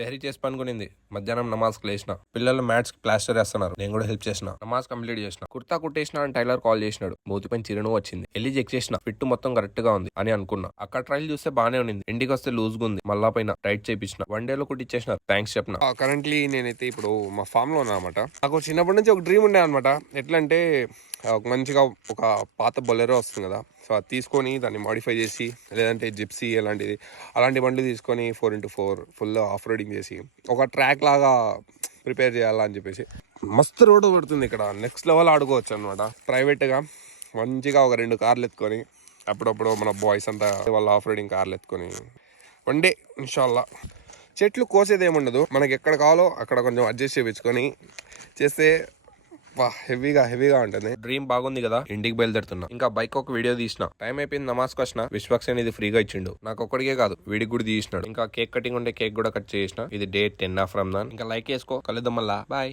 సెహరీ చేసి పనుకునింది. మధ్యాహ్నం నమాజ్ లేసిన. పిల్లలు మ్యాట్స్ ప్లాస్టర్ వేస్తున్నారు. నేను కూడా హెల్ప్ చేసిన. నమాజ్ కంప్లీట్ చేసిన. కుర్తా కుట్టేసిన అని టైలర్ కాల్ చేసినాడు. మూతిపైన చిరునవ్వు వచ్చింది. వెళ్ళి చెక్ చేసిన. ఫిట్ మొత్తం కరెక్ట్ గా ఉంది అని అనుకున్నా. అక్కడ ట్రైల్ చూస్తే బానే ఉంది. ఇంటికి వస్తే లూజ్ గా ఉంది. మళ్ళా పైన టైట్ చేయించిన. 1 డేలో కుట్టిచ్చేసినారు. థ్యాంక్స్ చెప్పిన. కరెంట్లీ నేనైతే ఇప్పుడు మా ఫామ్ లో ఉన్నా అనమాట. నాకు చిన్నప్పటి నుంచి ఒక డ్రీమ్ ఉండే అనమాట. ఎట్లా అంటే మంచిగా ఒక పాత బొలెరో వస్తుంది కదా, సో అది తీసుకొని దాన్ని మాడిఫై చేసి, లేదంటే జిప్సీ అలాంటి బండ్లు తీసుకొని 4x4 ఫుల్ ఆఫ్ రోడింగ్ చేసి ఒక ట్రాక్ లాగా ప్రిపేర్ చేయాలని చెప్పేసి. మస్తు రోడ్డు పడుతుంది ఇక్కడ. నెక్స్ట్ లెవెల్ ఆడుకోవచ్చు అనమాట. ప్రైవేట్గా మంచిగా ఒక 2 కార్లు ఎత్తుకొని అప్పుడప్పుడు మన బాయ్స్ అంతా వాళ్ళ ఆఫ్ రోడింగ్ కార్లు ఎత్తుకొని వన్ డే ఇన్షాల్లా. చెట్లు కోసేది ఏముండదు, మనకి ఎక్కడ కావాలో అక్కడ కొంచెం అడ్జస్ట్ చేయించుకొని చేస్తే హెవీగా ఉంటుంది. డ్రీమ్ బాగుంది కదా, ఇంటికి బయలుదేరుతున్నా. ఇంకా బైక్ ఒక వీడియో తీసిన. టైం అయిపోయింది, నమాజ్కి వచ్చిన. విశ్వక్సేన్ ఇది ఫ్రీగా ఇచ్చిండు. నాకు ఒక్కడికే కాదు, వీడికి కూడా తీసినాడు. ఇంకా కేక్ కటింగ్ ఉంటే కేక్ కూడా కట్ చేసిన. ఇది డే 10 ఆఫ్ రంజాన్. ఇంకా లైక్ వేసుకో. కలుద్దాం మళ్ళా. బాయ్.